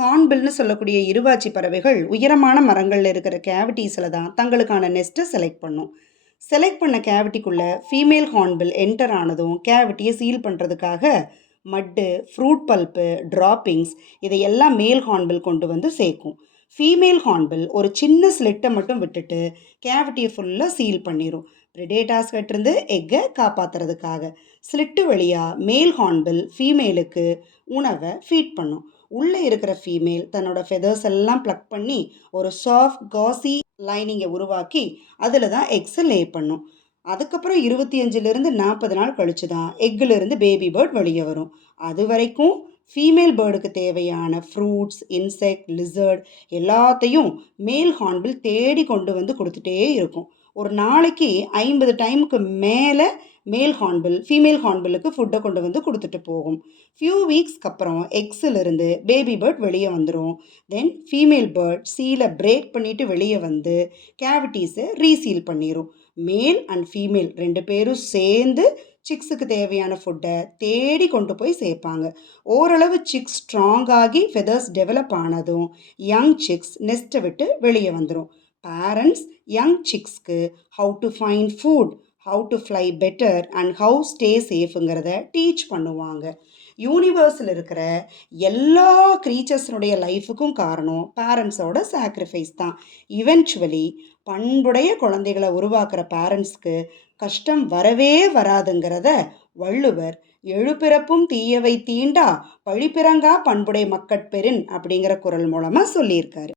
ஹார்ன்பில்னு சொல்லக்கூடிய இருவாச்சி பறவைகள் உயரமான மரங்களில் இருக்கிற கேவிட்டிஸில் தான் தங்களுக்கான நெஸ்ட்டை செலக்ட் பண்ணும். செலக்ட் பண்ண கேவிட்டிக்குள்ளே ஃபீமேல் ஹார்ன்பில் என்டர் ஆனதும் கேவிட்டியை சீல் பண்ணுறதுக்காக மட்டு ஃப்ரூட் பல்ப்பு ட்ராப்பிங்ஸ் இதையெல்லாம் மேல் ஹார்ன்பில் கொண்டு வந்து சேர்க்கும். ஃபீமேல் ஹார்ன்பில் ஒரு சின்ன ஸ்லிட்டை மட்டும் விட்டுட்டு கேவிட்டியை ஃபுல்லாக சீல் பண்ணிடும் ப்ரிடேட்டாஸ் கிட்டேருந்து எக்கை காப்பாற்றுறதுக்காக ஸ்லிட்டு வழியாக மேல் ஹார்ன்பில் ஃபீமேலுக்கு உணவை ஃபீட் பண்ணும். உள்ளே இருக்கிற ஃபீமேல் தன்னோட ஃபெதர்ஸ் எல்லாம் ப்ளக் பண்ணி ஒரு சாஃப்ட் காசி லைனிங்கை உருவாக்கி அதில் தான் எக்ஸை லே பண்ணும். அதுக்கப்புறம் இருபத்தி அஞ்சுலேருந்து நாற்பது நாள் கழிச்சு தான் எக்கிலிருந்து பேபி பேர்ட் வெளியே வரும். அது வரைக்கும் ஃபீமேல் பேர்டுக்கு தேவையான ஃப்ரூட்ஸ் இன்செக்ட் லிசர்ட் எல்லாத்தையும் மேல் ஹார்ன்பில் தேடி கொண்டு வந்து கொடுத்துட்டே இருக்கும். ஒரு நாளைக்கு ஐம்பது டைமுக்கு மேலே மேல் ஹார்ன்பில் ஃபீமேல் ஹார்ன்பில்லுக்கு ஃபுட்டை கொண்டு வந்து கொடுத்துட்டு போகும். ஃபியூ வீக்ஸ்க்கு அப்புறம் எக்ஸிலிருந்து பேபி பேர்ட் வெளியே வந்துடும் தென் ஃபீமேல் பேர்ட் சீலை பிரேக் பண்ணிவிட்டு வெளியே வந்து கேவிட்டிஸை ரீசீல் பண்ணிடும் மேல் அண்ட் ஃபீமேல் ரெண்டு பேரும் சேர்ந்து சிக்ஸுக்கு தேவையான ஃபுட்டை தேடி கொண்டு போய் சேர்ப்பாங்க. ஓரளவு சிக்ஸ் ஸ்ட்ராங் ஆகி ஃபெதர்ஸ் டெவலப் ஆனதும் யங் சிக்ஸ் நெஸ்ட்டை விட்டு வெளியே வந்துடும் parents young சிக்ஸ்க்கு how to find food how to fly better and how stay சேஃபுங்கிறத teach பண்ணுவாங்க. யூனிவர்ஸில் இருக்கிற எல்லா க்ரீச்சர்ஸினுடைய லைஃபுக்கும் காரணம் பேரண்ட்ஸோட சாக்ரிஃபைஸ் தான். இவென்ச்சுவலி பண்புடைய குழந்தைகளை உருவாக்குற பேரண்ட்ஸ்க்கு கஷ்டம் வரவே வராதுங்கிறத வள்ளுவர் எழுபிறப்பும் தீயவை தீண்டா பழிப்பிறங்கா பண்புடைய மக்கட்பெறின் அப்படிங்கிற குரல் மூலமாக சொல்லியிருக்காரு.